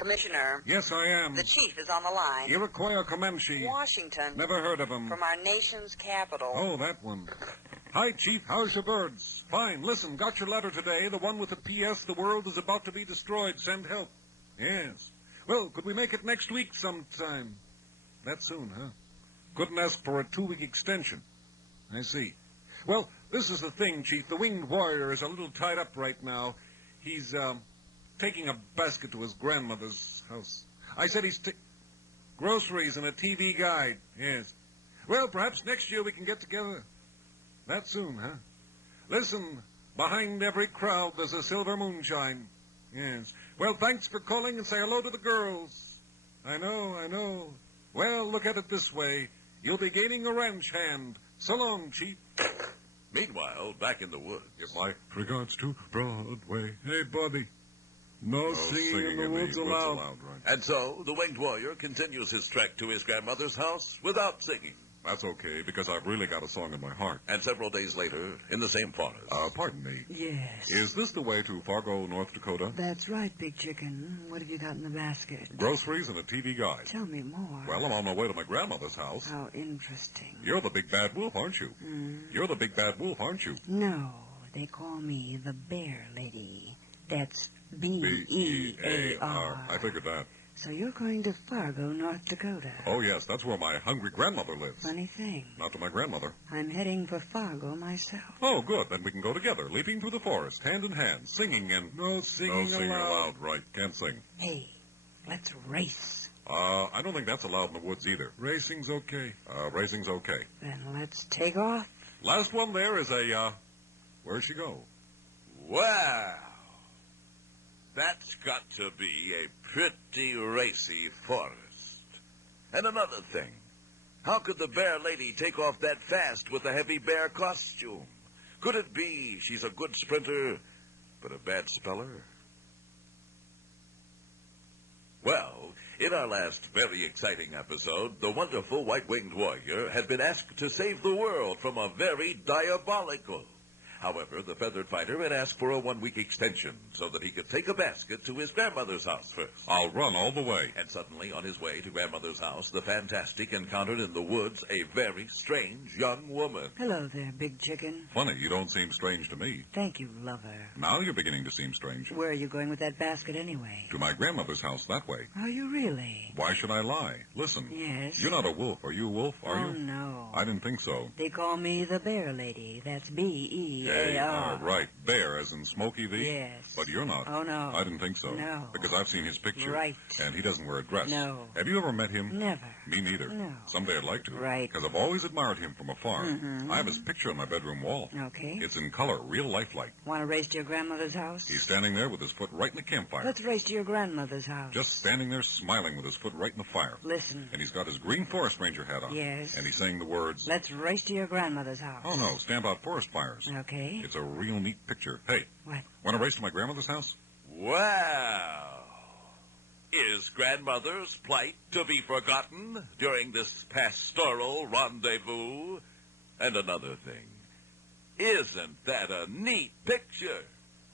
Commissioner. Yes, I am. The chief is on the line. Iroquois Comanche. Washington. Never heard of him. From our nation's capital. Oh, that one. Hi, Chief. How's your birds? Fine. Listen, got your letter today. The one with the P.S. The world is about to be destroyed. Send help. Yes. Well, could we make it next week sometime? That soon, huh? Couldn't ask for a 2-week extension. I see. Well, this is the thing, Chief. The winged warrior is a little tied up right now. He's, taking a basket to his grandmother's house. I said he's groceries and a TV guide. Yes. Well, perhaps next year we can get together. That soon, huh? Listen, behind every crowd there's a silver moonshine. Yes. Well, thanks for calling and say hello to the girls. I know. Well, look at it this way. You'll be gaining a ranch hand. So long, Chief. Meanwhile, back in the woods. Give my regards to Broadway. Hey, buddy. No singing in the woods allowed. Right. And so, the winged warrior continues his trek to his grandmother's house without singing. That's okay, because I've really got a song in my heart. And several days later, in the same forest. Pardon me. Yes. Is this the way to Fargo, North Dakota? That's right, Big Chicken. What have you got in the basket? Groceries and a TV guide. Tell me more. Well, I'm on my way to my grandmother's house. How interesting. You're the big bad wolf, aren't you? You're the big bad wolf, aren't you? No, they call me the Bear Lady. That's B-E-A-R. I figured that. So you're going to Fargo, North Dakota. Oh, yes, that's where my hungry grandmother lives. Funny thing. Not to my grandmother. I'm heading for Fargo myself. Oh, good. Then we can go together, leaping through the forest, hand in hand, singing and... No singing aloud. Right, can't sing. Hey, let's race. I don't think that's allowed in the woods either. Racing's okay. Racing's okay. Then let's take off. Last one there is a, where'd she go? Wow! That's got to be a pretty racy forest. And another thing, how could the bear lady take off that fast with a heavy bear costume? Could it be she's a good sprinter, but a bad speller? Well, in our last very exciting episode, the wonderful white-winged warrior had been asked to save the world from a very diabolical... However, the feathered fighter had asked for a 1-week extension so that he could take a basket to his grandmother's house first. I'll run all the way. And suddenly, on his way to grandmother's house, the Fantastic encountered in the woods a very strange young woman. Hello there, Big Chicken. Funny, you don't seem strange to me. Thank you, lover. Now you're beginning to seem strange. Where are you going with that basket anyway? To my grandmother's house that way. Are you really? Why should I lie? Listen. Yes? You're not a wolf. Are you a wolf? Are you? Oh, no. I didn't think so. They call me the Bear Lady. That's B-E-A-R. Right. Bear, as in Smokey the? Yes. But you're not. Oh, no. I didn't think so. No. Because I've seen his picture. Right. And he doesn't wear a dress. No. Have you ever met him? Never. Me neither. No. Someday I'd like to. Right. Because I've always admired him from afar. I have his picture on my bedroom wall. Okay. It's in color, real lifelike. Want to race to your grandmother's house? He's standing there with his foot right in the campfire. Let's race to your grandmother's house. Just standing there smiling with his foot right in the fire. Listen. And he's got his green forest ranger hat on. Yes. And he's saying the words... Let's race to your grandmother's house. Oh, no, stamp out forest fires. Okay. It's a real neat picture. Hey. What? Want to race to my grandmother's house? Wow! Is grandmother's plight to be forgotten during this pastoral rendezvous? And another thing, isn't that a neat picture?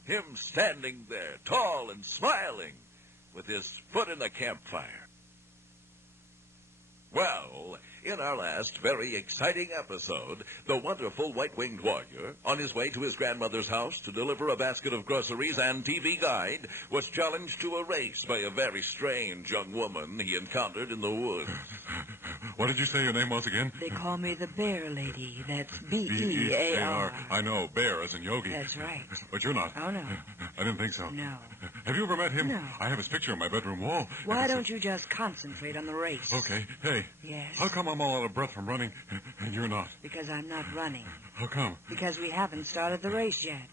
Him standing there, tall and smiling, with his foot in the campfire. Well, in our last very exciting episode, the wonderful white-winged warrior, on his way to his grandmother's house to deliver a basket of groceries and TV guide, was challenged to a race by a very strange young woman he encountered in the woods. What did you say your name was again? They call me the Bear Lady. That's B-E-A-R. I know, bear as in Yogi. That's right. But you're not. Oh, no. I didn't think so. No. Have you ever met him? No. I have his picture on my bedroom wall. Why don't you just concentrate on the race? Okay. Hey. Yes? How come I'm all out of breath from running and you're not? Because I'm not running. How come? Because we haven't started the race yet.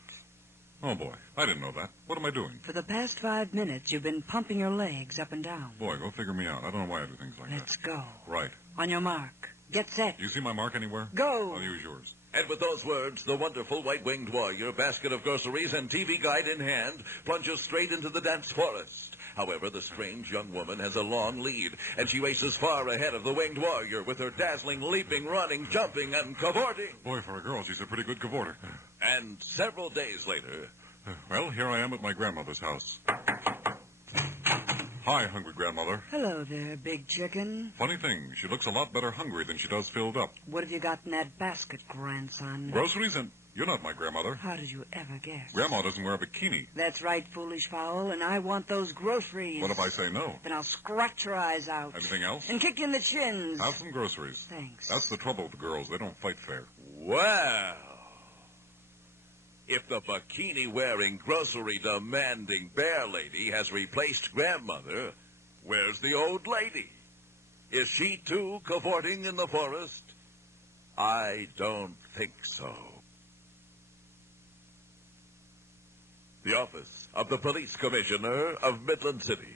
Oh, boy. I didn't know that. What am I doing? For the past 5 minutes, you've been pumping your legs up and down. Boy, go figure me out. I don't know why I do things like Let's that. go. Right. On your mark. Get set. You see my mark anywhere? Go. I'll use yours. And with those words, the wonderful white-winged warrior, basket of groceries and TV guide in hand, plunges straight into the dense forest. However, the strange young woman has a long lead, and she races far ahead of the winged warrior with her dazzling leaping, running, jumping, and cavorting. Boy, for a girl, she's a pretty good cavorter. And several days later... Well, here I am at my grandmother's house. Hi, hungry grandmother. Hello there, big chicken. Funny thing, she looks a lot better hungry than she does filled up. What have you got in that basket, grandson? Groceries and... You're not my grandmother. How did you ever guess? Grandma doesn't wear a bikini. That's right, foolish fowl, and I want those groceries. What if I say no? Then I'll scratch your eyes out. Anything else? And kick you in the chins. Have some groceries. Thanks. That's the trouble with the girls. They don't fight fair. Well, if the bikini-wearing, grocery-demanding bear lady has replaced grandmother, where's the old lady? Is she, too, cavorting in the forest? I don't think so. The office of the police commissioner of Midland City.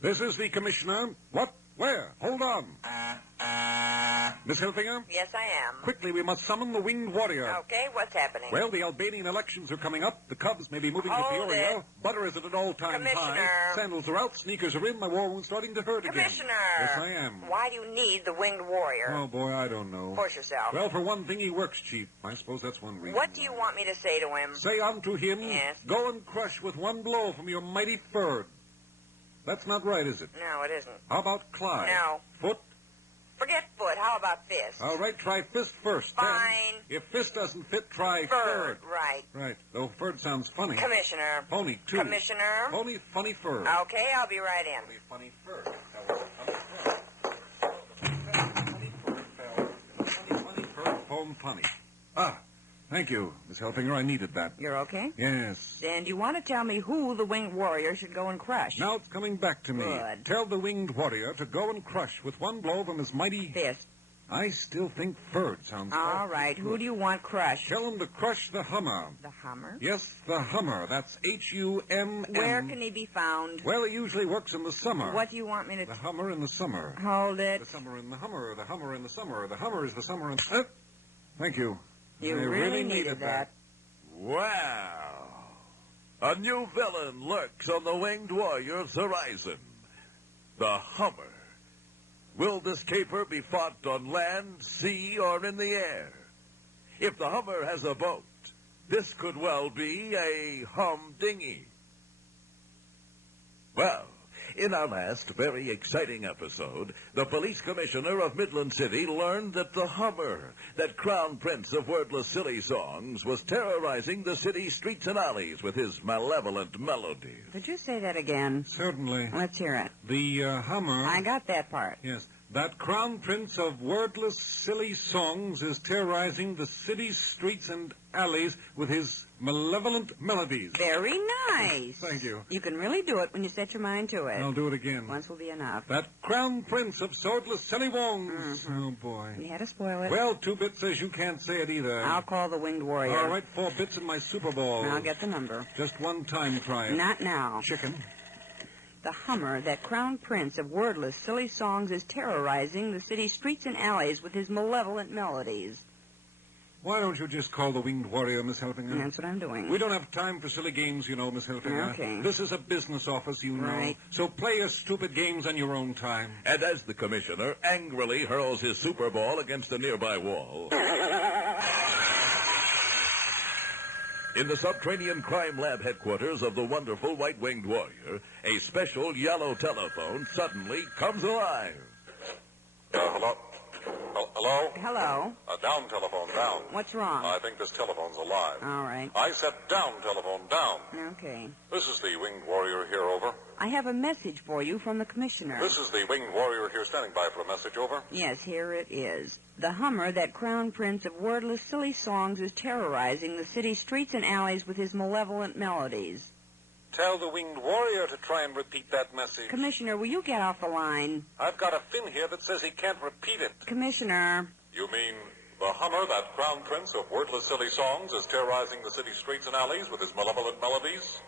This is the commissioner. What? Where? Hold on. Miss Hilfinger? Yes, I am. Quickly, we must summon the winged warrior. Okay, what's happening? Well, the Albanian elections are coming up. The Cubs may be moving to Hold Peoria. it. Butter is at an all-time Commissioner. high. Sandals are out. Sneakers are in. My war wound's starting to hurt again. Commissioner! Yes, I am. Why do you need the winged warrior? Oh, boy, I don't know. Force yourself. Well, for one thing, he works cheap. I suppose that's one reason. What do you want me to say to him? Say unto him, Yes. Go and crush with one blow from your mighty ferd. That's not right, is it? No, it isn't. How about Clyde? No. Foot? Forget foot. How about fist? All right, try fist first. then. Fine. If fist doesn't fit, try Bird. Right. Right, though ferd sounds funny. Commissioner. Pony, too. Commissioner. Pony, funny fur. Okay, I'll be right in. Funny fur. That was a funny fur. Funny fur, foam funny. Ah, thank you, Miss Helfinger. I needed that. You're okay? Yes. And you want to tell me who the winged warrior should go and crush? Now it's coming back to me. Good. Tell the winged warrior to go and crush with one blow from his mighty... Fist. I still think ferd sounds All awful right, who good. do you want crushed? Tell him to crush the Hummer. The Hummer? Yes, the Hummer. That's H-U-M-M. Where can he be found? Well, he usually works in the summer. What do you want me to... The Hummer in the summer. Hold it. The summer in the Hummer. The Hummer in the summer. The Hummer is the summer in... Thank you. You I really needed that. Wow. A new villain lurks on the winged warrior's horizon. The Hummer. Will this caper be fought on land, sea, or in the air? If the Hummer has a boat, this could well be a humdingy. Well, in our last very exciting episode, the police commissioner of Midland City learned that the Hummer, that crown prince of wordless silly songs, was terrorizing the city streets and alleys with his malevolent melodies. Could you say that again? Certainly. Let's hear it. The Hummer... I got that part. Yes. That crown prince of wordless, silly songs is terrorizing the city streets and alleys with his malevolent melodies. Very nice. Thank you. You can really do it when you set your mind to it. I'll do it again. Once will be enough. That crown prince of swordless, silly wongs. Oh, boy. You had to spoil it. Well, 2 bits says you can't say it either. I'll call the winged warrior. All right, 4 bits in my Super Bowl. I'll get the number. Just one time try it. Not now. Chicken. The Hummer, that crown prince of wordless, silly songs, is terrorizing the city streets and alleys with his malevolent melodies. Why don't you just call the winged warrior, Miss Helfinger? That's what I'm doing. We don't have time for silly games, you know, Miss Helfinger. Okay. This is a business office, you know. Right. So play your stupid games on your own time. And as the commissioner angrily hurls his Super Ball against a nearby wall... In the subterranean crime lab headquarters of the wonderful white-winged warrior, a special yellow telephone suddenly comes alive. Hello? Hello? Hello. Down telephone, down. What's wrong? I think this telephone's alive. All right. I said down telephone, down. Okay. This is the winged warrior here, over. I have a message for you from the commissioner. This is the winged warrior here standing by for a message, over. Yes, here it is. The Hummer, that crown prince of wordless, silly songs, is terrorizing the city streets and alleys with his malevolent melodies. Tell the winged warrior to try and repeat that message. Commissioner, will you get off the line? I've got a fin here that says he can't repeat it. Commissioner. You mean the Hummer, that crown prince of wordless, silly songs, is terrorizing the city streets and alleys with his malevolent melodies?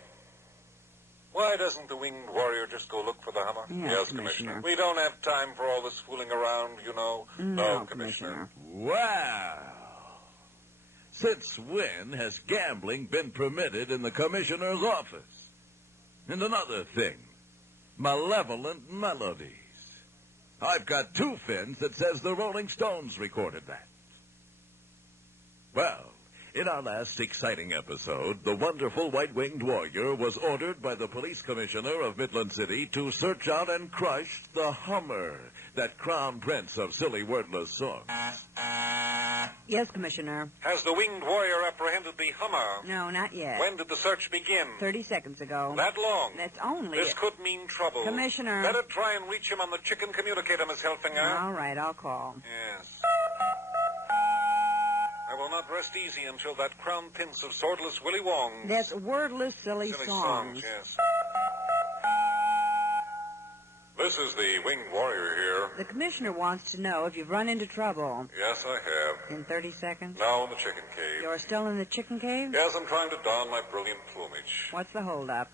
Why doesn't the winged warrior just go look for the Hummer? Yes, Commissioner. We don't have time for all this fooling around, you know. No, Commissioner. Wow! Since when has gambling been permitted in the commissioner's office? And another thing, malevolent melodies. I've got 2 fins that says the Rolling Stones recorded that. Well, In our last exciting episode, the wonderful white-winged warrior was ordered by the police commissioner of Midland City to search out and crush the Hummer, that crown prince of silly wordless songs. Yes, Commissioner. Has the winged warrior apprehended the Hummer? No, not yet. When did the search begin? 30 seconds ago. That long? That's only This it. could mean trouble. Commissioner. Better try and reach him on the chicken communicator, Miss Helfinger. All right, I'll call. Yes. I will not rest easy until that crown prince of swordless Willy Wong. That's wordless, silly songs. Yes. This is the winged warrior here. The Commissioner wants to know if you've run into trouble. Yes, I have. In 30 seconds? Now in the chicken cave. You're still in the chicken cave? Yes, I'm trying to don my brilliant plumage. What's the holdup?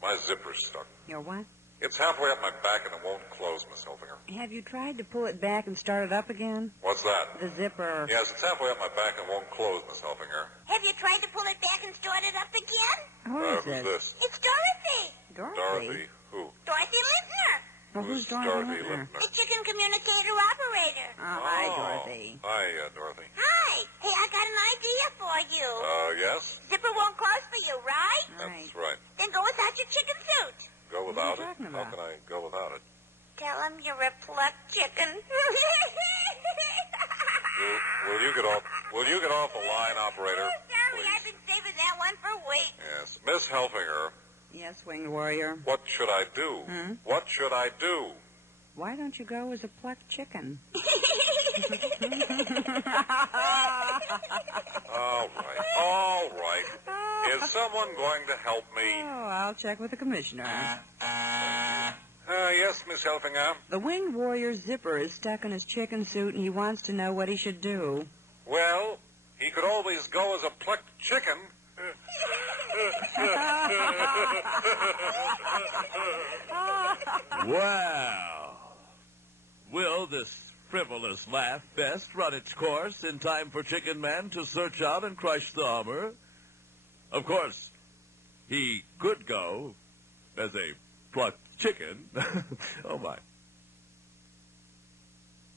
My zipper's stuck. Your what? It's halfway up my back and it won't close, Miss Helfinger. Have you tried to pull it back and start it up again? What's that? The zipper. Yes, it's halfway up my back and won't close, Miss Helfinger. Have you tried to pull it back and start it up again? Who is Who's this? this? It's Dorothy. Dorothy. Who? Dorothy Lintner. Well, who's Dorothy Lintner? The chicken communicator operator. Oh, hi, Dorothy. Hi, Dorothy. Hi. Hey, I got an idea for you. Yes? Zipper won't close for you, right? That's right. Then go without your chicken suit. Go What without are you it? talking How about? can I go without it? Tell him you're a plucked chicken. Will you get off the line, operator? Sorry, Please. I've been saving that one for weeks. Yes. Miss Helfinger, Yes, winged warrior. what should I do? What should I do? Why don't you go as a plucked chicken? All right. Is someone going to help me? Oh, I'll check with the Commissioner. Yes, Miss Helfinger. The winged warrior's zipper is stuck in his chicken suit, and he wants to know what he should do. Well, he could always go as a plucked chicken. Wow. Will this frivolous laugh fest run its course in time for Chicken Man to search out and crush the Hummer? Of course, he could go as a plucked chicken. Oh, my.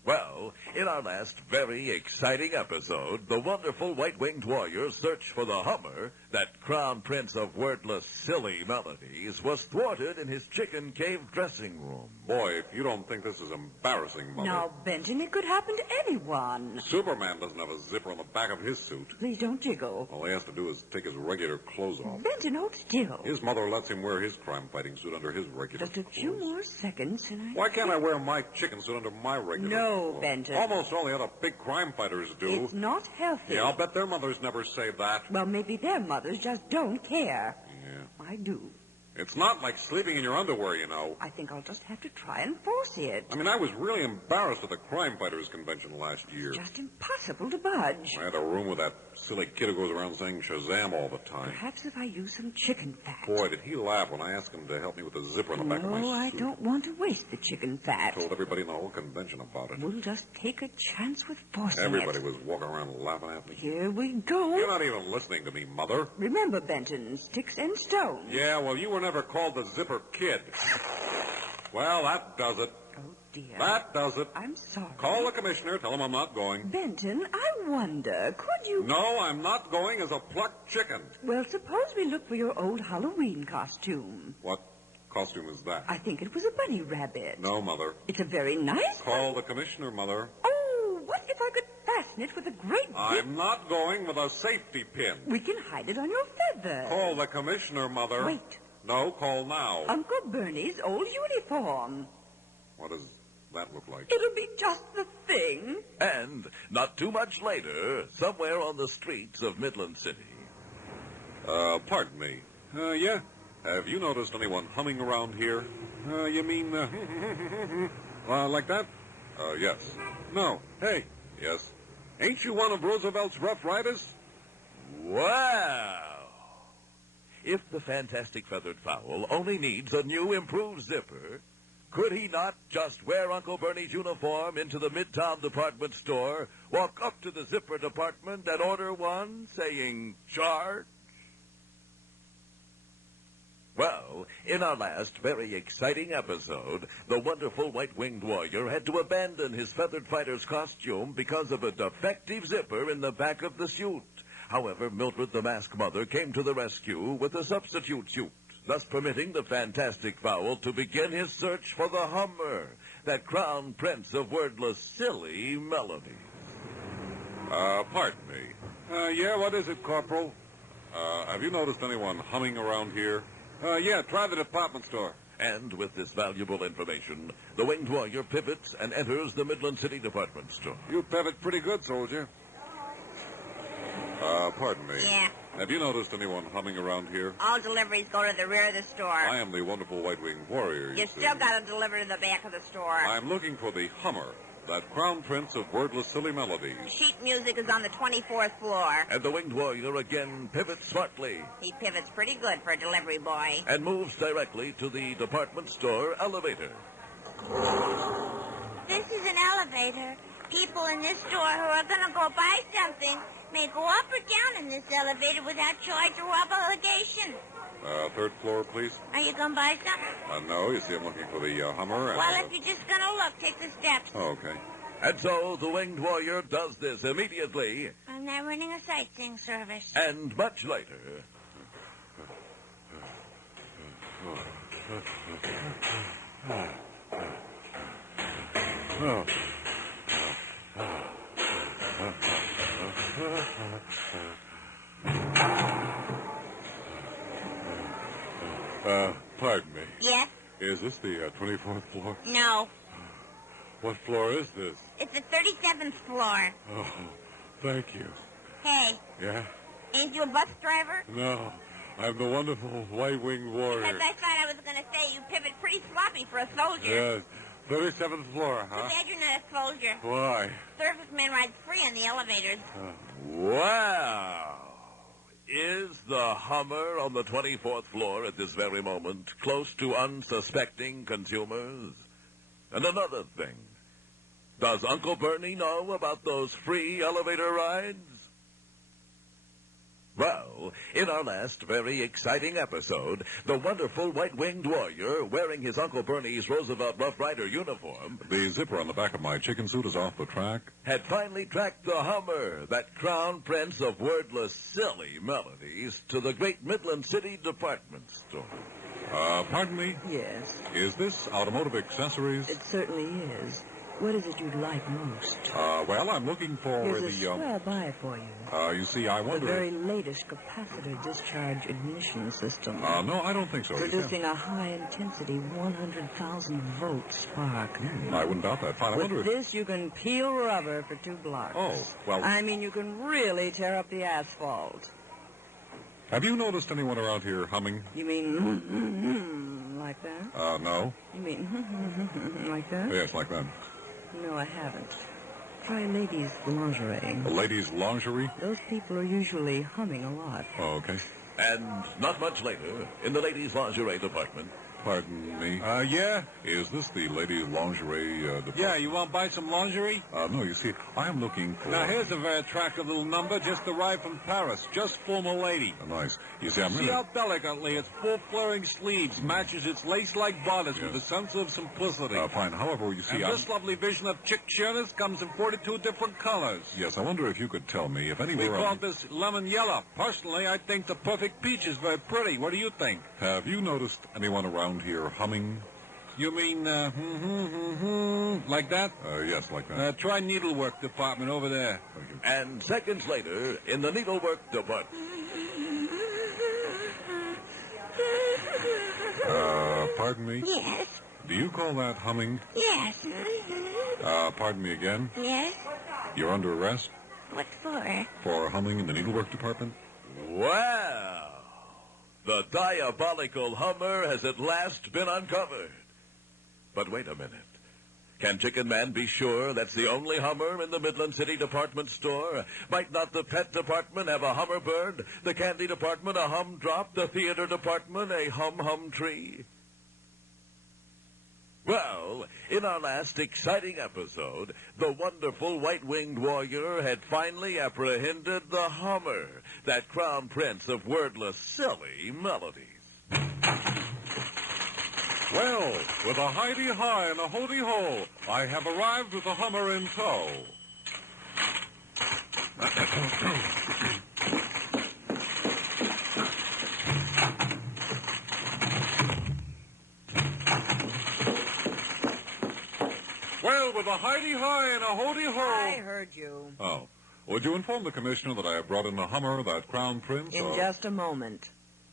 Well, in our last very exciting episode, the wonderful white-winged warrior search for the Hummer, that crown prince of wordless, silly melodies, was thwarted in his chicken cave dressing room. Boy, if you don't think this is embarrassing, Mother. Now, Benton, it could happen to anyone. Superman doesn't have a zipper on the back of his suit. Please don't jiggle. All he has to do is take his regular clothes off. Benton, hold still. His mother lets him wear his crime-fighting suit under his regular Just a clothes. few more seconds, and I... Why can't I wear my chicken suit under my regular No, clothes? Benton. Almost all the other big crime fighters do. It's not healthy. Yeah, I'll bet their mothers never say that. Well, maybe their mothers just don't care. Yeah. I do. It's not like sleeping in your underwear, you know. I think I'll just have to try and force it. I mean, I was really embarrassed at the crime fighters convention last year. Just impossible to budge. I had a room with that silly kid who goes around saying Shazam all the time. Perhaps if I use some chicken fat. Boy, did he laugh when I asked him to help me with the zipper on the back of my No, I suit. don't want to waste the chicken fat. Told everybody in the whole convention about it. We'll just take a chance with forcing Everybody it. was walking around laughing at me. Here we go. You're not even listening to me, Mother. Remember, Benton, sticks and stones. Yeah, well, you were never called the Zipper Kid. Well, that does it. Oh, dear. That does it. I'm sorry. Call the commissioner, tell him I'm not going. Benton, I wonder, could you... No, I'm not going as a plucked chicken. Well, suppose we look for your old Halloween costume. What costume is that? I think it was a bunny rabbit. No, Mother. It's a very nice... Call the commissioner, Mother. Oh, what if I could fasten it with a great big... I'm not going with a safety pin. We can hide it on your feather. Call the commissioner, Mother. Wait. No, call now. Uncle Bernie's old uniform. What does that look like? It'll be just the thing. And not too much later, somewhere on the streets of Midland City. Pardon me. Yeah? Have you noticed anyone humming around here? You mean, like that? Yes. No. Hey. Yes. Ain't you one of Roosevelt's Rough Riders? Wow! If the fantastic feathered fowl only needs a new improved zipper, could he not just wear Uncle Bernie's uniform into the Midtown department store, walk up to the zipper department and order one, saying, "Charge"? Well, in our last very exciting episode, the wonderful white-winged warrior had to abandon his feathered fighter's costume because of a defective zipper in the back of the suit. However, Mildred the Masked Mother came to the rescue with a substitute suit, thus permitting the fantastic fowl to begin his search for the Hummer, that crown prince of wordless, silly melodies. Pardon me. Yeah, what is it, Corporal? Have you noticed anyone humming around here? Yeah, try the department store. And with this valuable information, the winged warrior pivots and enters the Midland City department store. You pivot pretty good, soldier. Pardon me. Yeah. Have you noticed anyone humming around here? All deliveries go to the rear of the store. I am the wonderful white-winged warrior, You see. still got to deliver to the back of the store. I'm looking for the Hummer, that crown prince of wordless, silly melodies. Sheet music is on the 24th floor. And the winged warrior again pivots smartly He pivots pretty good for a delivery boy. and moves directly to the department store elevator. This is an elevator. People in this store who are going to go buy something may go up or down in this elevator without charge or obligation. Third floor, please. Are you going to buy something? No, you see, I'm looking for the Hummer. And, Well, if you're just going to look, take the steps. Oh, okay. And so the winged warrior does this immediately, I'm not running a sightseeing service. and much later. Pardon me. Yes? Is this the 24th floor? No. What floor is this? It's the 37th floor. Oh, thank you. Hey, Yeah? ain't you a bus driver? No, I'm the wonderful white-winged warrior. Because I thought I was going to say you pivot pretty sloppy for a soldier. Yes, 37th floor, Too huh? bad you're not a soldier. Why? Servicemen ride free in the elevators. Wow! Is the Hummer on the 24th floor at this very moment close to unsuspecting consumers? And another thing, does Uncle Bernie know about those free elevator rides? Well, in our last very exciting episode, the wonderful white-winged warrior, wearing his Uncle Bernie's Roosevelt Rough Rider uniform, The zipper on the back of my chicken suit is off the track. had finally tracked the Hummer, that crown prince of wordless, silly melodies, to the great Midland City department store. Pardon me? Yes, Is this automotive accessories? it certainly is. What is it you'd like most? Well, I'm looking for Here's a the, swell buy for you. you see, I The wonder... very latest capacitor discharge ignition system. no, I don't think so. Producing a high-intensity 100,000-volt spark. I wouldn't doubt that. Fine, I wonder With if... this, you can peel rubber for 2 blocks. Oh, well... I mean, you can really tear up the asphalt. Have you noticed anyone around here humming? You mean like that? No. You mean like that? Yes, like that. No, I haven't. Try ladies' lingerie. The ladies' lingerie? Those people are usually humming a lot. Oh, okay. And not much later, in the ladies' lingerie department, Pardon me. Yeah? Is this the ladies' lingerie department? Yeah, you want to buy some lingerie? No, you see, I am looking for... Now, here's a very attractive little number just arrived from Paris, just for my lady. Nice. You see, I'm See really... how delicately its full flaring sleeves matches its lace-like bodice with a sense of simplicity. Fine. However, you see, And this lovely vision of chick shirters comes in 42 different colors. Yes, I wonder if you could tell me if We anywhere... call this lemon yellow. Personally, I think the perfect peach is very pretty. What do you think? Have you noticed anyone around here humming? You mean, like that? Yes, like that. Try needlework department over there. Thank you. and seconds later, in the needlework department. Pardon me? Yes, Do you call that humming? yes, Pardon me again? yes. You're under arrest What for? for humming in the needlework department? Wow! The diabolical Hummer has at last been uncovered. But wait a minute. Can Chicken Man be sure that's the only Hummer in the Midland City department store? Might not the pet department have a Hummer bird, the candy department a humdrop, the theater department a hum-hum tree? Well, in our last exciting episode, the wonderful white-winged warrior had finally apprehended the Hummer, that crown prince of wordless, silly melodies. Well, with a hidey-hi and a hoody-ho, I have arrived with the Hummer in tow. with a heidi-hi and a hody-ho. I heard you. Oh. Would you inform the commissioner that I have brought in a Hummer, that Crown Prince? In just a moment.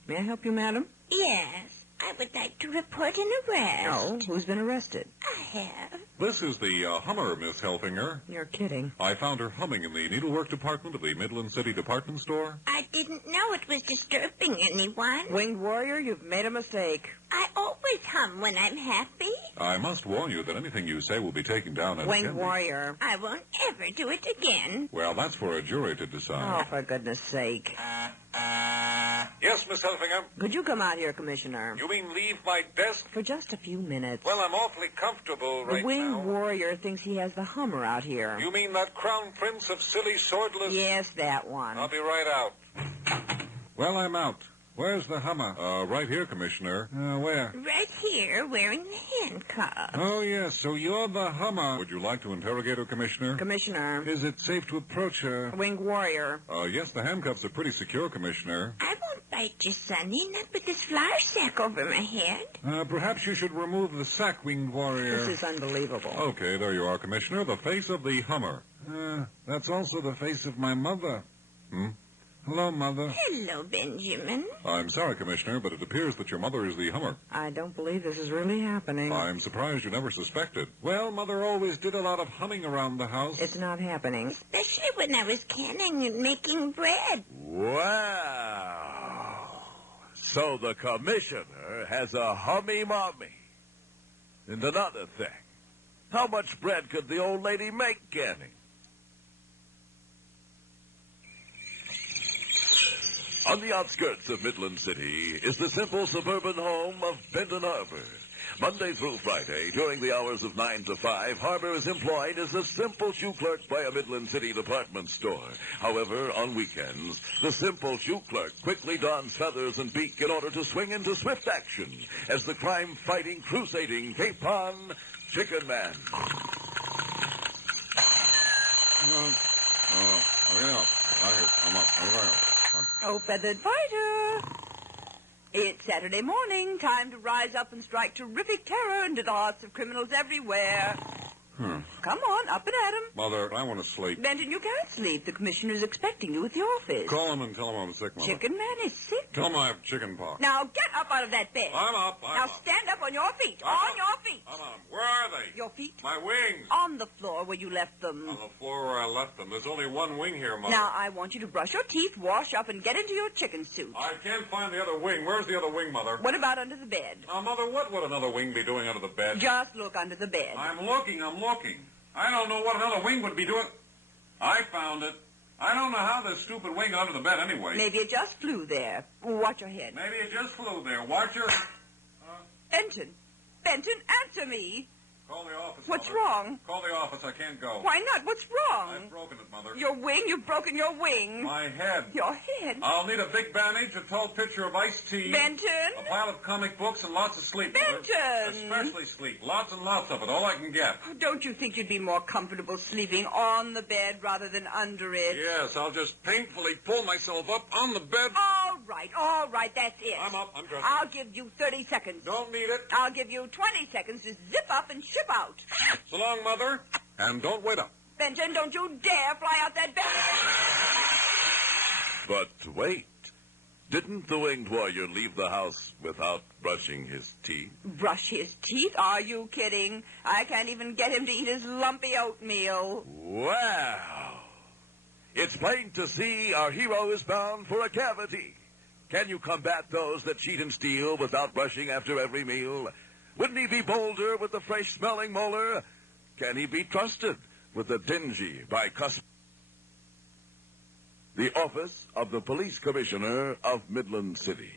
May I help you, madam? Yes, I would like to report an arrest. Oh, who's been arrested? I have. This is the Hummer, Miss Helfinger. You're kidding. I found her humming in the needlework department of the Midland City Department Store. I didn't know it was disturbing anyone. Winged warrior, you've made a mistake. I always hum when I'm happy. I must warn you that anything you say will be taken down as Winged candy. warrior. I won't ever do it again. Well, that's for a jury to Oh, decide. for goodness sake. Yes, Miss Helfinger? Could you come out here, Commissioner? You mean leave my desk? For just a few minutes. Well, I'm awfully comfortable The winged warrior thinks he has the Hummer out here. You mean that Crown Prince of silly swordless... Yes, that one. I'll be right out. Well, I'm out. Where's the Hummer? Right here, Commissioner. Where? Right here, wearing the handcuffs. Oh, yes, so you're the Hummer. Would you like to interrogate her, Commissioner? Commissioner. Is it safe to approach her? Winged warrior. Yes, the handcuffs are pretty secure, Commissioner. I won't bite you, Sonny, not with this flour sack over my head. Perhaps you should remove the sack, Winged Warrior. This is unbelievable. Okay, there you are, Commissioner. The face of the Hummer. That's also the face of my mother. Hello, Mother. Hello, Benjamin. I'm sorry, Commissioner, but it appears that your mother is the Hummer. I don't believe this is really happening. I'm surprised you never suspected. Well, Mother always did a lot of humming around the house. It's not happening. Especially when I was canning and making bread. Wow. So the commissioner has a hummy mommy. And another thing. How much bread could the old lady make canning? On the outskirts of Midland City is the simple suburban home of Benton Harbor. Monday through Friday, during the hours of 9 to 5, Harbor is employed as a simple shoe clerk by a Midland City department store. However, on weekends, the simple shoe clerk quickly dons feathers and beak in order to swing into swift action as the crime-fighting, crusading Capon Chicken Man. Oh, feathered fighter. It's Saturday morning. Time to rise up and strike terrific terror into the hearts of criminals everywhere. Come on, up and at 'em. Mother, I want to sleep. Benton, you can't sleep. The commissioner's expecting you at the office. Call him and tell him I'm sick, Mother. Chicken Man is sick. Tell him I have chicken pox. Now get up out of that bed. I'm up. Now stand up on your feet. I'm On up. your feet. I'm on 'em. Where are they? Your feet. My wings. On the floor where you left them. On the floor where I left them. There's only one wing here, Mother. Now, I want you to brush your teeth, wash up, and get into your chicken suit. I can't find the other wing. Where's the other wing, Mother? What about under the bed? Mother, what would another wing be doing under the bed? Just look under the bed. I'm looking. I don't know what another wing would be doing. I found it. I don't know how this stupid wing got under the bed anyway. Maybe it just flew there. Watch your head. Maybe it just flew there. Watch your... Benton, answer me. Call the office, What's Mother. wrong? Call the office. I can't go. Why not? What's wrong? I've broken it, Mother. Your wing? You've broken your wing. My head. Your head. I'll need a big bandage, a tall pitcher of iced tea. Benton? A pile of comic books and lots of sleep, Mother. Benton! Especially sleep. Lots and lots of it. All I can get. Don't you think you'd be more comfortable sleeping on the bed rather than under it? Yes, I'll just painfully pull myself up on the bed. All right, that's it. I'm up. I'm dressed. I'll give you 30 seconds. Don't need it. I'll give you 20 seconds to zip up and ship out. So long, Mother. And don't wait up. Benton, don't you dare fly out that bed. But wait. Didn't the winged warrior leave the house without brushing his teeth? Brush his teeth? Are you kidding? I can't even get him to eat his lumpy oatmeal. Wow. It's plain to see our hero is bound for a cavity. Can you combat those that cheat and steal without brushing after every meal? Wouldn't he be bolder with the fresh-smelling molar? Can he be trusted with the dingy bicuspid? The office of the police commissioner of Midland City.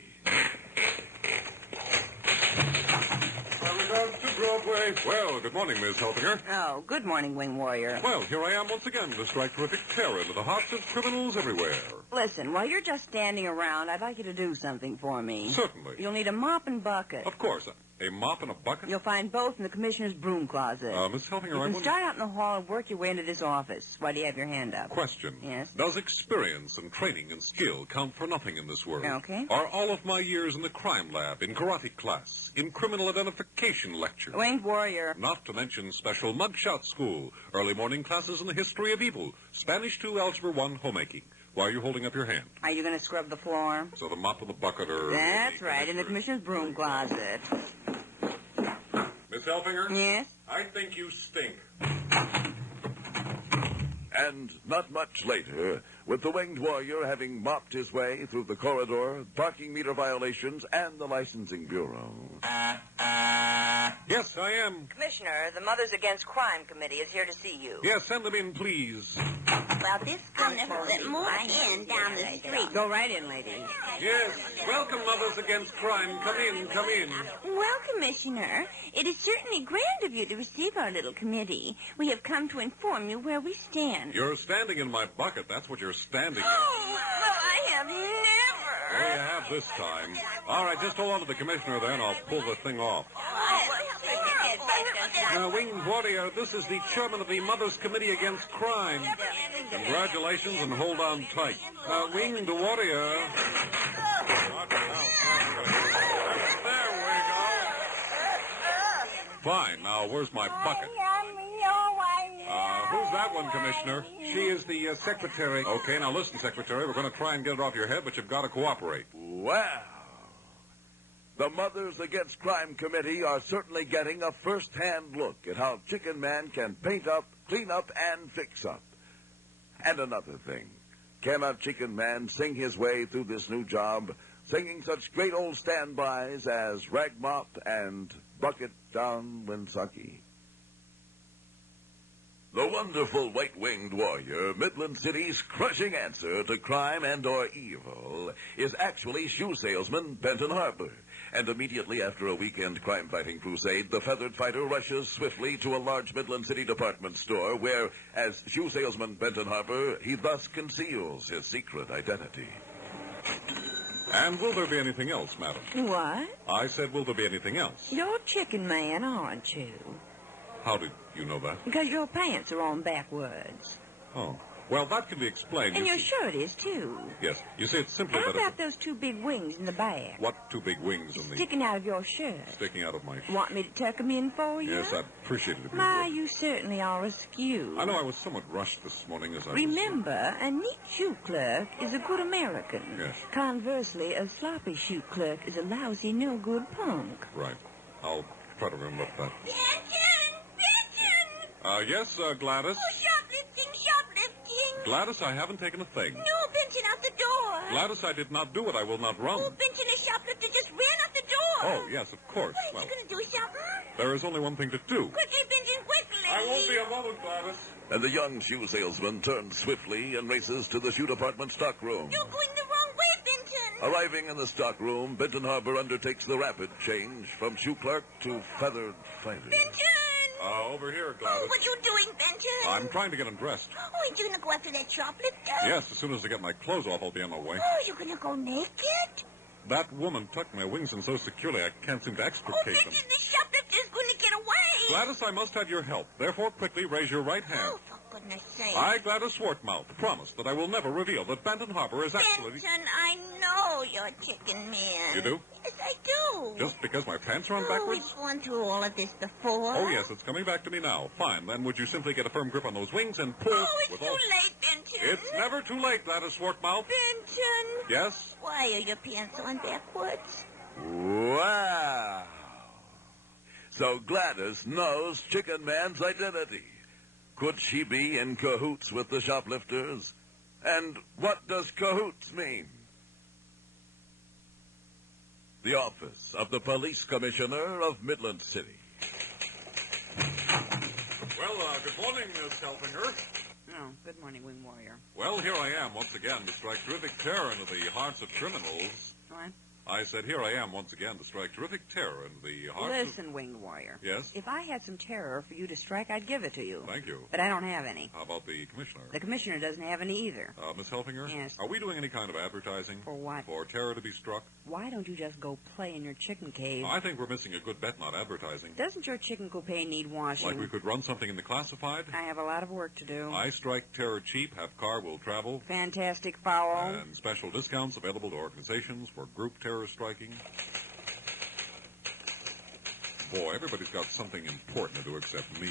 To Broadway. Well, good morning, Miss Helfinger. Oh, good morning, Wing Warrior. Well, here I am once again to strike terrific terror into the hearts of criminals everywhere. Listen, while you're just standing around, I'd like you to do something for me. Certainly. You'll need a mop and bucket. Of course. A mop and a bucket? You'll find both in the commissioner's broom closet. Miss Helfinger, You I can wouldn't... start out in the hall and work your way into this office. Why do you have your hand up? Question. Yes? Does experience and training and skill count for nothing in this world? Okay. Are all of my years in the crime lab, in karate class, in criminal identification lecture, Winged warrior. not to mention special mugshot school, early morning classes in the history of evil, Spanish 2, Algebra 1, homemaking? Why are you holding up your hand? Are you going to scrub the floor? So the mop and the bucket are... That's right, in the commissioner's broom closet. Miss Helfinger? Yes? I think you stink. And not much later, with the winged warrior having mopped his way through the corridor, parking meter violations, and the licensing bureau. Yes, I am. Commissioner, the Mothers Against Crime Committee is here to see you. Yes, send them in, please. Well, this comes that moved in down the street. Go right in, ladies. Yes, welcome, Mothers Against Crime. Come in, come in. Well, Commissioner, it is certainly grand of you to receive our little committee. We have come to inform you where we stand. You're standing in my bucket. That's what you're standing in. Oh, well, I have never. Well, you have this time. All right, just hold on to the commissioner there, and I'll pull the thing off. Winged Warrior, this is the chairman of the Mothers Committee Against Crime. Congratulations, and hold on tight. Winged Warrior. There we go. Fine. Now, where's my bucket? Who's that one, Commissioner? She is the secretary. Okay, now listen, Secretary. We're going to try and get it off your head, but you've got to cooperate. Wow. The Mothers Against Crime Committee are certainly getting a first-hand look at how Chicken Man can paint up, clean up, and fix up. And another thing, cannot Chicken Man sing his way through this new job, singing such great old standbys as Rag Mop and Bucket Down Winsaki? The wonderful white-winged warrior, Midland City's crushing answer to crime and/or evil, is actually shoe salesman Benton Harper. And immediately after a weekend crime-fighting crusade, the feathered fighter rushes swiftly to a large Midland City department store where, as shoe salesman Benton Harper, he thus conceals his secret identity. And will there be anything else, madam? What? I said, will there be anything else? You're Chicken Man, aren't you? How did you know that? Because your pants are on backwards. Oh. Well, that can be explained. And You your see- shirt is, too. Yes. You see, it's simply How that... about those two big wings in the back? What two big wings in the... Sticking out of your shirt. Sticking out of my... Want me to tuck 'em in for you? Yes, I'd appreciate it if you My, would. you certainly are askew. I know I was somewhat rushed this morning as I was... Remember, a neat shoe clerk is a good American. Yes. Conversely, a sloppy shoe clerk is a lousy, no-good punk. Right. I'll try to remember that. Benton! Benton! Yes, Gladys. Oh, shoplifting, shoplifting. Gladys, I haven't taken a thing. No, Benton, out the door. Gladys, I did not do it. I will not run. Oh, Benton, a shoplifter just ran out the door. Oh, yes, of course. What, Well, is he going to do something? there is only one thing to do. Quickly, Benton, quickly. I won't be a moment, Gladys. And the young shoe salesman turns swiftly and races to the shoe department stockroom. You're going the wrong way, Benton. Arriving in the stockroom, Benton Harbor undertakes the rapid change from shoe clerk to feathered fighter. Benton! Over here, Oh, Gladys. what you doing, Benton? I'm trying to get undressed. Oh, ain't you going to go after that shoplifter? Yes, as soon as I get my clothes off, I'll be on my way. Oh, you going to go naked? That woman tucked my wings in so securely I can't seem to Oh, extricate them. Benton, the shoplifter's going to get away. Gladys, I must have your help. Therefore, quickly raise your right hand. Oh, for goodness sake. I, Gladys Swartmouth, promise that I will never reveal that Benton Harbor is actually... Benton, I know you're Chicken Man. You do? Yes, I do. Just because my pants are on Oh, backwards? we've gone through all of this before. Oh, yes, it's coming back to me now. Fine, then would you simply get a firm grip on those wings and pull... Oh, it's with too all... late, Benton. It's never too late, Gladys Swartmouth. Benton. Yes? Why are your pants on backwards? Wow. So Gladys knows Chicken Man's identity. Could she be in cahoots with the shoplifters? And what does cahoots mean? The office of the police commissioner of Midland City. Well, good morning, Miss Helfinger. Oh, good morning, Wing Warrior. Well, here I am once again to strike terrific terror into the hearts of criminals. What? I said here I am once again to strike terrific terror into the hearts Listen, Winged Warrior. Yes? If I had some terror for you to strike, I'd give it to you. Thank you. But I don't have any. How about the commissioner? The commissioner doesn't have any either. Miss Helfinger? Yes. Are we doing any kind of advertising? For what? For terror to be struck? Why don't you just go play in your chicken cave? I think we're missing a good bet not advertising. Doesn't your chicken coupe need washing? Like we could run something in the classified? I have a lot of work to do. I strike terror cheap, have car will travel. Fantastic foul. And special discounts available to organizations for group terror striking. Boy, everybody's got something important to do except me.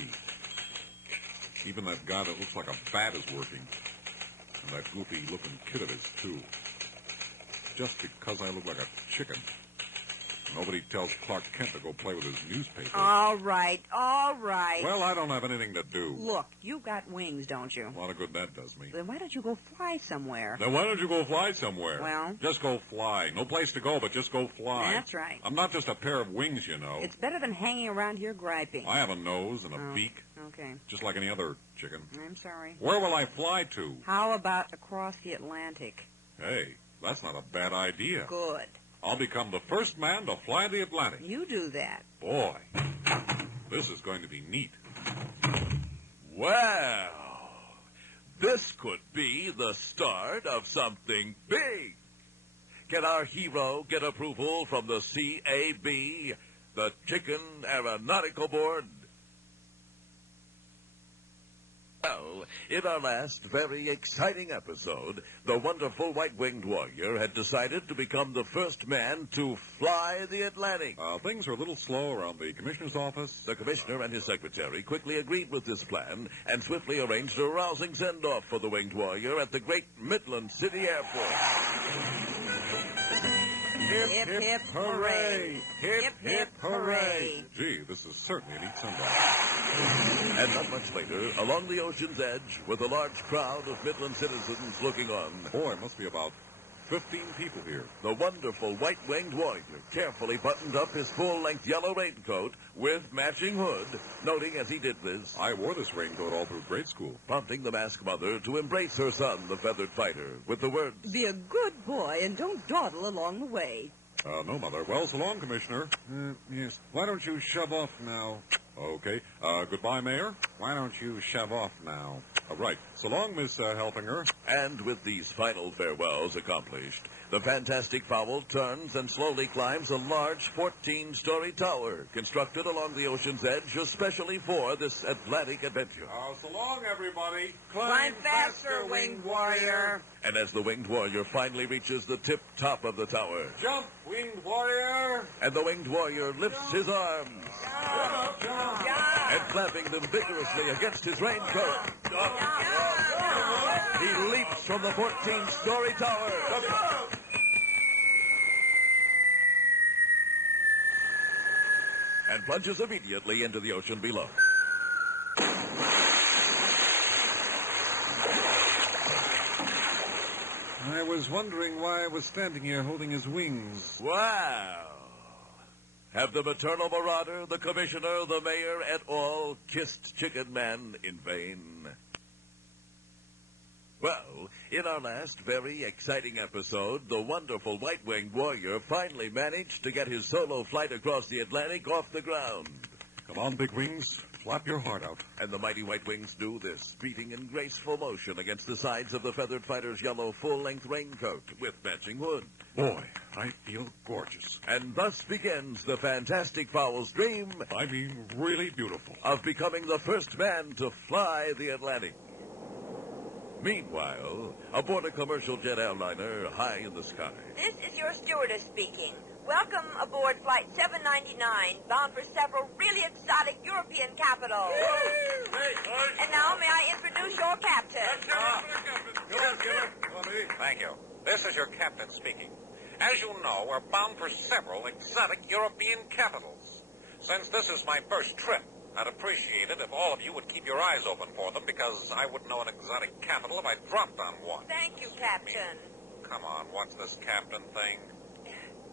Even that guy that looks like a bat is working. And that goofy-looking kid of his, too. Just because I look like a chicken. Nobody tells Clark Kent to go play with his newspaper. All right, all right. Well, I don't have anything to do. Look, you've got wings, don't you? A lot of good that does me. Then why don't you go fly somewhere? Then why don't you go fly somewhere? Well? Just go fly. No place to go, but just go fly. That's right. I'm not just a pair of wings, you know. It's better than hanging around here griping. I have a nose and a beak, Okay, just like any other chicken. I'm sorry. Where will I fly to? How about across the Atlantic? Hey, that's not a bad idea. Good. I'll become the first man to fly the Atlantic. You do that. Boy, this is going to be neat. Well, this could be the start of something big. Can our hero get approval from the CAB, the Chicken Aeronautical Board? Well, in our last very exciting episode, the wonderful white-winged warrior had decided to become the first man to fly the Atlantic. Things are a little slow around the commissioner's office. The commissioner and his secretary quickly agreed with this plan and swiftly arranged a rousing send-off for the winged warrior at the great Midland City Airport. Hip, hip, hooray. Hip, hip, hooray. Gee, this is certainly a neat send-off. And not much later, along the ocean's edge, with a large crowd of Midland citizens looking on, Boy, it must be about 15 people here. the wonderful white-winged warrior carefully buttoned up his full-length yellow raincoat with matching hood, noting as he did this, I wore this raincoat all through grade school. prompting the masked mother to embrace her son, the feathered fighter, with the words, Be a good boy and don't dawdle along the way. No, Mother. Well, so long, Commissioner. Yes. Why don't you shove off now? Okay. Goodbye, Mayor. Why don't you shove off now? Right. So long, Miss Helfinger. And with these final farewells accomplished, the fantastic fowl turns and slowly climbs a large 14-story tower constructed along the ocean's edge especially for this Atlantic adventure. So long, everybody. Climb faster, winged warrior. And as the winged warrior finally reaches the tip top of the tower, Jump, winged warrior. and the winged warrior lifts his arms Jump, jump. and clapping them vigorously against his raincoat, he leaps from the 14-story tower. And plunges immediately into the ocean below. I was wondering why I was standing here holding his wings. Wow! Have the maternal marauder, the commissioner, the mayor, et al. Kissed Chicken Man in vain? Well, in our last very exciting episode, the wonderful white-winged warrior finally managed to get his solo flight across the Atlantic off the ground. Come on, big wings. Flap your heart out. And the mighty white wings do this, beating in graceful motion against the sides of the feathered fighter's yellow full-length raincoat with matching hood. Boy, I feel gorgeous. And thus begins the fantastic fowl's dream I mean, really beautiful. of becoming the first man to fly the Atlantic. Meanwhile, aboard a commercial jet airliner high in the sky. This is your stewardess speaking. Welcome aboard Flight 799, bound for several really exotic European capitals. And now may I introduce your captain? Thank you. This is your captain speaking. As you know, we're bound for several exotic European capitals. Since this is my first trip, I'd appreciate it if all of you would keep your eyes open for them, because I wouldn't know an exotic capital if I dropped on one. Thank you, Captain. Come on, what's this captain thing?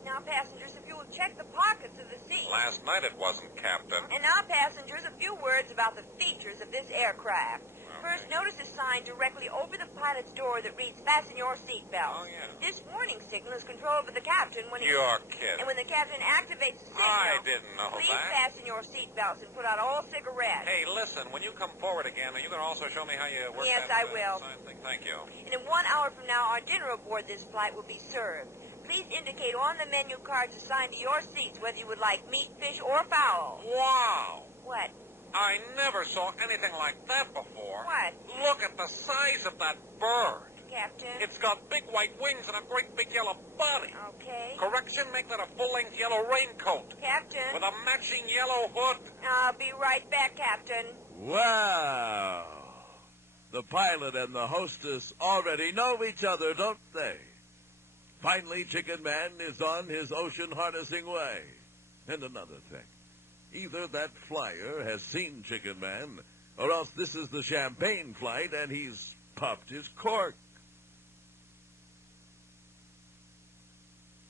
Now, passengers, if you will check the pockets of the seat. Last night it wasn't captain. And now, passengers, a few words about the features of this aircraft. First, notice a sign directly over the pilot's door that reads, "Fasten your seatbelt." Oh, yeah. This warning signal is controlled by the captain when he... You're kidding. And when the captain activates the signal... I didn't know please that. fasten your seatbelts and put out all cigarettes. Hey, listen, when you come forward again, are you going to also show me how you work Yes, that I will. sign thing? Thank you. And in 1 hour from now, our dinner aboard this flight will be served. Please indicate on the menu cards assigned to your seats whether you would like meat, fish, or fowl. Wow. What? I never saw anything like that before. What? Look at the size of that bird. Captain? It's got big white wings and a great big yellow body. Okay. Correction, make that a full-length yellow raincoat Captain? with a matching yellow hood. I'll be right back, Captain. Wow. The pilot and the hostess already know each other, don't they? Finally, Chicken Man is on his ocean harnessing way. And another thing. Either that flyer has seen Chicken Man, or else this is the champagne flight and he's popped his cork.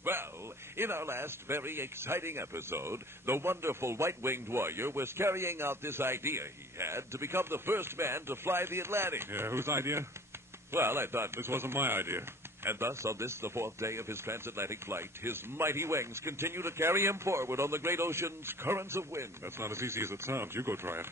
Well, in our last very exciting episode, the wonderful white-winged warrior was carrying out this idea he had to become the first man to fly the Atlantic. Yeah, whose idea? Well, I thought This wasn't my idea. And thus, on this, the 4th day of his transatlantic flight, his mighty wings continue to carry him forward on the great ocean's currents of wind. That's not as easy as it sounds. You go try it.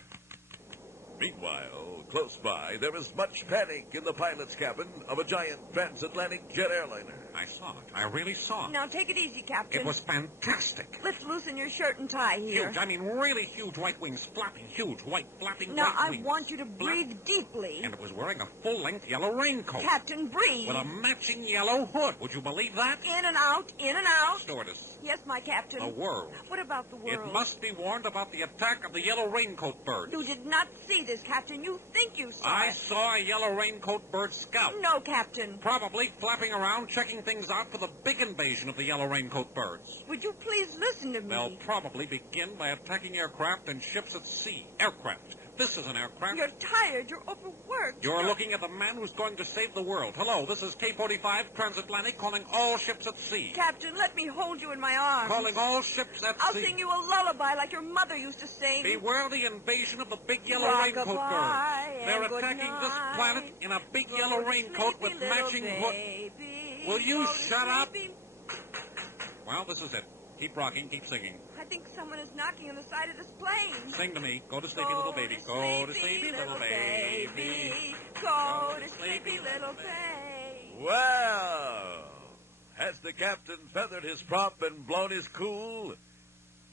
Meanwhile, close by, there is much panic in the pilot's cabin of a giant transatlantic jet airliner. I saw it. I really saw it. Now, take it easy, Captain. It was fantastic. Let's loosen your shirt and tie here. Huge. I mean, really huge white wings flapping. Huge white flapping Now, white I wings. want you to breathe deeply. And it was wearing a full-length yellow raincoat. Captain, breathe. With a matching yellow hood. Would you believe that? In and out, in and out. Stewardess, Yes, my Captain. the world. What about the world? It must be warned about the attack of the yellow raincoat birds. You did not see this, Captain. You think you saw I it. saw a yellow raincoat bird scout. No, Captain. Probably flapping around, checking things out for the big invasion of the yellow raincoat birds. Would you please listen to me? They'll probably begin by attacking aircraft and ships at sea. Aircraft. This is an aircraft. You're tired. You're overworked. You're looking at the man who's going to save the world. Hello, this is K-45 Transatlantic calling all ships at sea. Captain, let me hold you in my arms. Calling all ships at I'll sea. sing you a lullaby like your mother used to sing. Beware the invasion of the big yellow Rock-a-bye raincoat birds. They're and good attacking this night. planet in a big Go yellow to raincoat sleepy with little matching hood. baby. Will you Go to shut up? sleepy- Well, this is it. Keep rocking, keep singing. I think someone is knocking on the side of this plane. Sing to me. Go to sleepy little baby. Go to sleepy little baby. Go to sleepy little baby. Well, has the captain feathered his prop and blown his cool?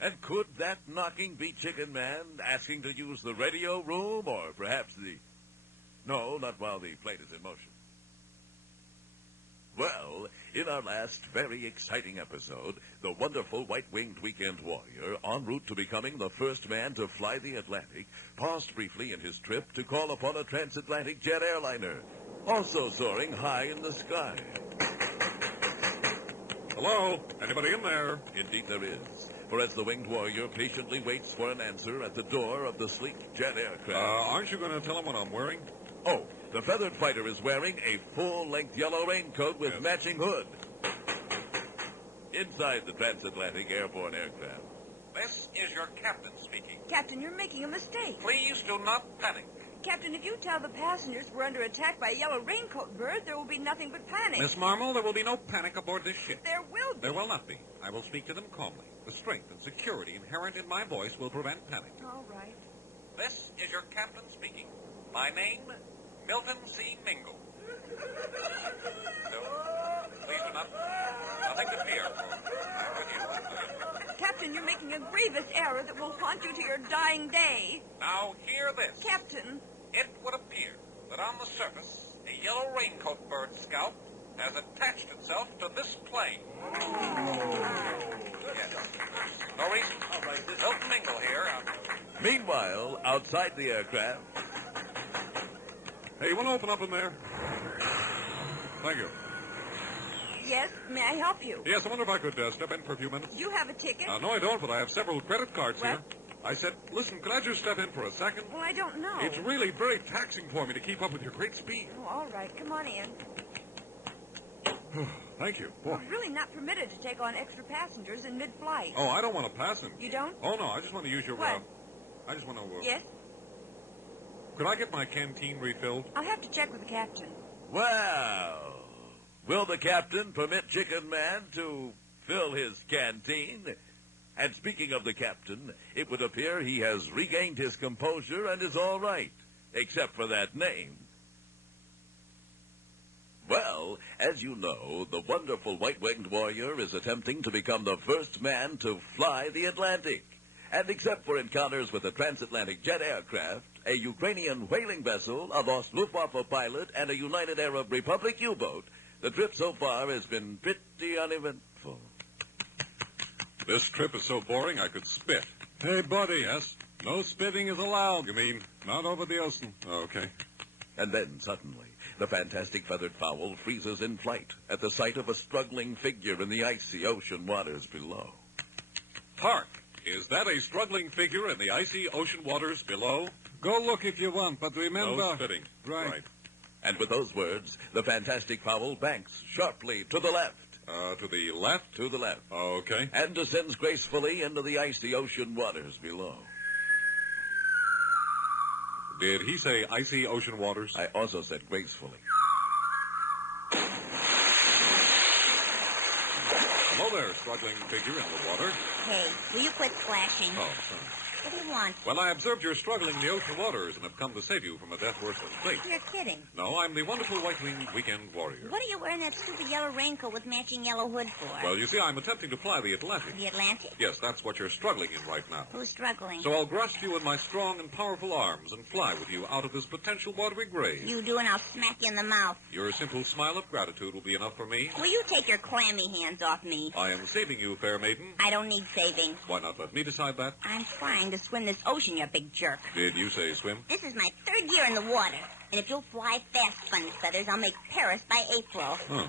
And could that knocking be Chicken Man asking to use the radio room, or perhaps the... No, not while the plane is in motion. Well, in our last very exciting episode, the wonderful white-winged weekend warrior, en route to becoming the first man to fly the Atlantic, paused briefly in his trip to call upon a transatlantic jet airliner, also soaring high in the sky. Hello? Anybody in there? Indeed there is, for as the winged warrior patiently waits for an answer at the door of the sleek jet aircraft... Aren't you going to tell him what I'm wearing? Oh, the feathered fighter is wearing a full-length yellow raincoat with matching hood. Inside the transatlantic airborne aircraft. This is your captain speaking. Captain, you're making a mistake. Please do not panic. Captain, if you tell the passengers we're under attack by a yellow raincoat bird, there will be nothing but panic. Miss Marmol, there will be no panic aboard this ship. There will be. There will not be. I will speak to them calmly. The strength and security inherent in my voice will prevent panic. All right. This is your captain speaking. My name, Milton C. Mingle. So, please do not... Nothing to fear. I'm with you. Captain, you're making a grievous error that will haunt you to your dying day. Now, hear this. Captain. It would appear that on the surface, a yellow raincoat bird scalp has attached itself to this plane. Yes. No reason. Milton Mingle here. Meanwhile, outside the aircraft... Hey, you want to open up in there? Thank you. Yes, may I help you? Yes, I wonder if I could step in for a few minutes. Do you have a ticket? No, I don't, but I have several credit cards What? here. I said, listen, could I just step in for a second? Well, I don't know. It's really very taxing for me to keep up with your great speed. Oh, all right. Come on in. Thank you. Boy. We're really not permitted to take on extra passengers in mid-flight. Oh, I don't want to pass him. You don't? Oh, no, I just want to use your... What? I just want to... Yes? Could I get my canteen refilled? I'll have to check with the captain. Well, will the captain permit Chicken Man to fill his canteen? And speaking of the captain, it would appear he has regained his composure and is all right, except for that name. Well, as you know, the wonderful white-winged warrior is attempting to become the first man to fly the Atlantic. And except for encounters with a transatlantic jet aircraft, a Ukrainian whaling vessel, a lost Luftwaffe pilot, and a United Arab Republic U-boat, the trip so far has been pretty uneventful. This trip is so boring I could spit. Hey, buddy. Yes? No spitting is allowed. You mean not over the ocean? Okay. And then, suddenly, the fantastic feathered fowl freezes in flight at the sight of a struggling figure in the icy ocean waters below. Hark! Is that a struggling figure in the icy ocean waters below? Go look if you want, but remember... No spitting. Right. And with those words, the fantastic fowl banks sharply to the left. To the left? To the left. Okay. And descends gracefully into the icy ocean waters below. Did he say icy ocean waters? I also said gracefully. Hello there, struggling figure in the water. Hey, will you quit splashing? Oh, sorry. What do you want? Well, I observed you're struggling in the ocean waters and have come to save you from a death worse than fate. You're kidding. No, I'm the wonderful white-winged weekend warrior. What are you wearing that stupid yellow raincoat with matching yellow hood for? Well, you see, I'm attempting to fly the Atlantic. The Atlantic? Yes, that's what you're struggling in right now. Who's struggling? So I'll grasp you in my strong and powerful arms and fly with you out of this potential watery grave. You do, and I'll smack you in the mouth. Your simple smile of gratitude will be enough for me. Will you take your clammy hands off me? I am saving you, fair maiden. I don't need saving. Why not let me decide that? I'm trying to swim this ocean, you big jerk. Did you say swim? This is my 3rd year in the water. And if you'll fly fast, Funny Feathers, I'll make Paris by April. Huh.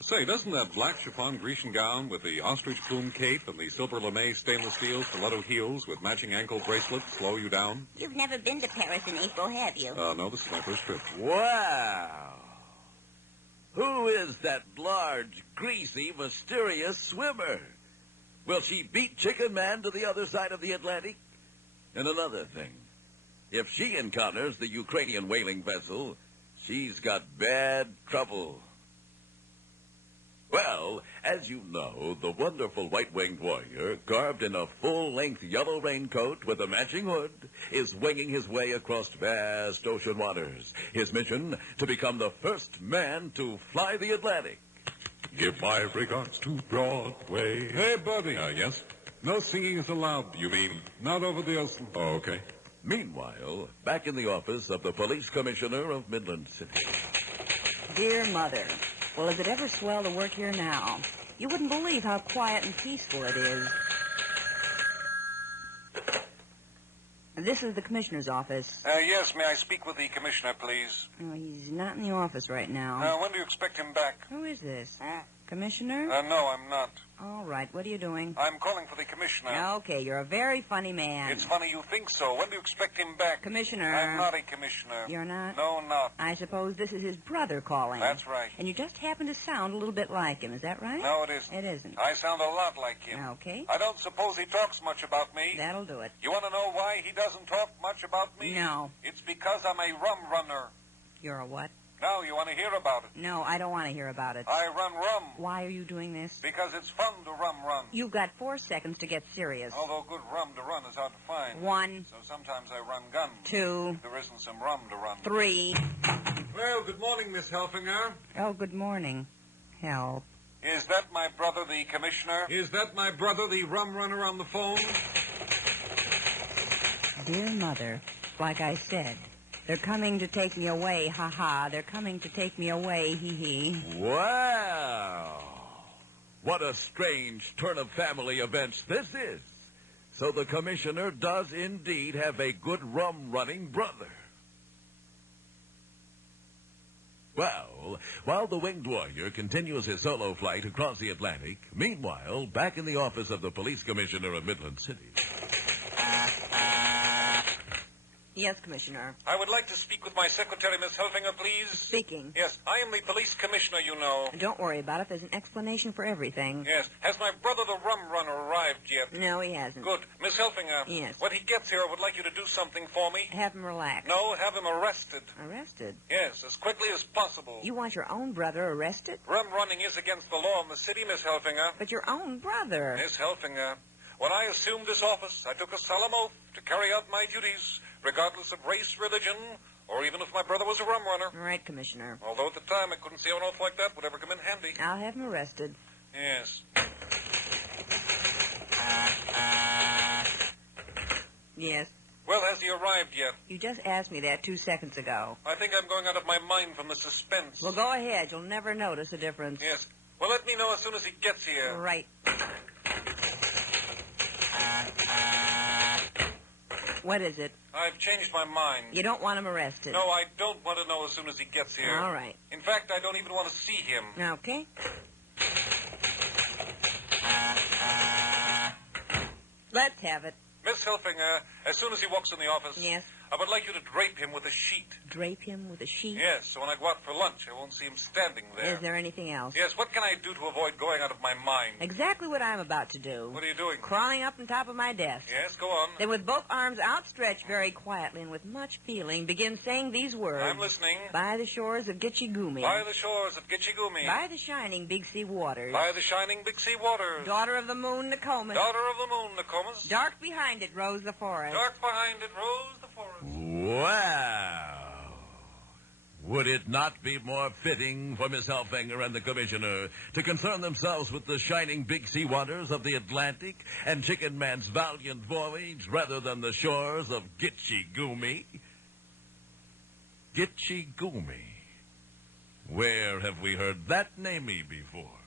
Say, doesn't that black chiffon Grecian gown with the ostrich plume cape and the silver lame stainless steel stiletto heels with matching ankle bracelets slow you down? You've never been to Paris in April, have you? No, this is my first trip. Wow! Who is that large, greasy, mysterious swimmer? Will she beat Chicken Man to the other side of the Atlantic? And another thing, if she encounters the Ukrainian whaling vessel, she's got bad trouble. Well, as you know, the wonderful white-winged warrior, garbed in a full-length yellow raincoat with a matching hood, is winging his way across vast ocean waters. His mission, to become the first man to fly the Atlantic. Give my regards to Broadway. Hey, buddy. Yes? No singing is allowed. You mean? Not over the ocean. Oh, okay. Meanwhile, back in the office of the police commissioner of Midland City. Dear Mother, well, is it ever swell to work here now? You wouldn't believe how quiet and peaceful it is. This is the commissioner's office. Yes, may I speak with the commissioner, please? Oh, he's not in the office right now. When do you expect him back? Who is this? Commissioner? No, I'm not. All right, what are you doing? I'm calling for the commissioner. Okay, you're a very funny man. It's funny you think so. When do you expect him back? Commissioner. I'm not a commissioner. You're not? No, not. I suppose this is his brother calling. That's right. And you just happen to sound a little bit like him, is that right? No, it isn't. It isn't. I sound a lot like him. Okay. I don't suppose he talks much about me. That'll do it. You want to know why he doesn't talk much about me? No. It's because I'm a rum runner. You're a what? Now, you want to hear about it? No, I don't want to hear about it. I run rum. Why are you doing this? Because it's fun to run. You've got 4 seconds to get serious. Although good rum to run is hard to find. 1, So sometimes I run gun. 2, There isn't some rum to run. 3. Well, good morning, Miss Helfinger. Oh, good morning. Help. Is that my brother, the commissioner? Is that my brother, the rum runner on the phone? Dear Mother, like I said, they're coming to take me away, ha-ha. They're coming to take me away, hee-hee. Wow! What a strange turn of family events this is. So the commissioner does indeed have a good rum-running brother. Well, while the winged warrior continues his solo flight across the Atlantic, meanwhile, back in the office of the police commissioner of Midland City. Yes, Commissioner. I would like to speak with my secretary, Miss Helfinger, please. Speaking. Yes, I am the police commissioner, you know. Don't worry about it. There's an explanation for everything. Yes. Has my brother, the rum runner, arrived yet? No, he hasn't. Good. Miss Helfinger. Yes. When he gets here, I would like you to do something for me. Have him relax. No, have him arrested. Arrested? Yes, as quickly as possible. You want your own brother arrested? Rum running is against the law in the city, Miss Helfinger. But your own brother. Miss Helfinger, when I assumed this office, I took a solemn oath to carry out my duties, regardless of race, religion, or even if my brother was a rum runner. All right, Commissioner. Although at the time I couldn't see how an oath like that would ever come in handy. I'll have him arrested. Yes. Yes. Well, has he arrived yet? You just asked me that 2 seconds ago. I think I'm going out of my mind from the suspense. Well, go ahead. You'll never notice a difference. Yes. Well, let me know as soon as he gets here. Right. What is it? I've changed my mind. You don't want him arrested. No, I don't want to know as soon as he gets here. All right. In fact, I don't even want to see him. Okay. Let's have it. Miss Helfinger, as soon as he walks in the office, Yes. I would like you to drape him with a sheet. Drape him with a sheet? Yes, so when I go out for lunch, I won't see him standing there. Is there anything else? Yes, what can I do to avoid going out of my mind? Exactly what I'm about to do. What are you doing? Crawling up on top of my desk. Yes, go on. Then with both arms outstretched very quietly and with much feeling, begin saying these words. I'm listening. By the shores of Gitchigumi. By the shores of Gitchigumi. By the shining Big Sea waters. By the shining Big Sea waters. Daughter of the moon, Nokomis. Daughter of the moon, Nokomis. Dark behind it rose the forest. Dark behind it rose the forest. Wow. Would it not be more fitting for Miss Helfinger and the Commissioner to concern themselves with the shining big sea waters of the Atlantic and Chicken Man's valiant voyage rather than the shores of Gitchigumi? Gitchigumi. Where have we heard that name before?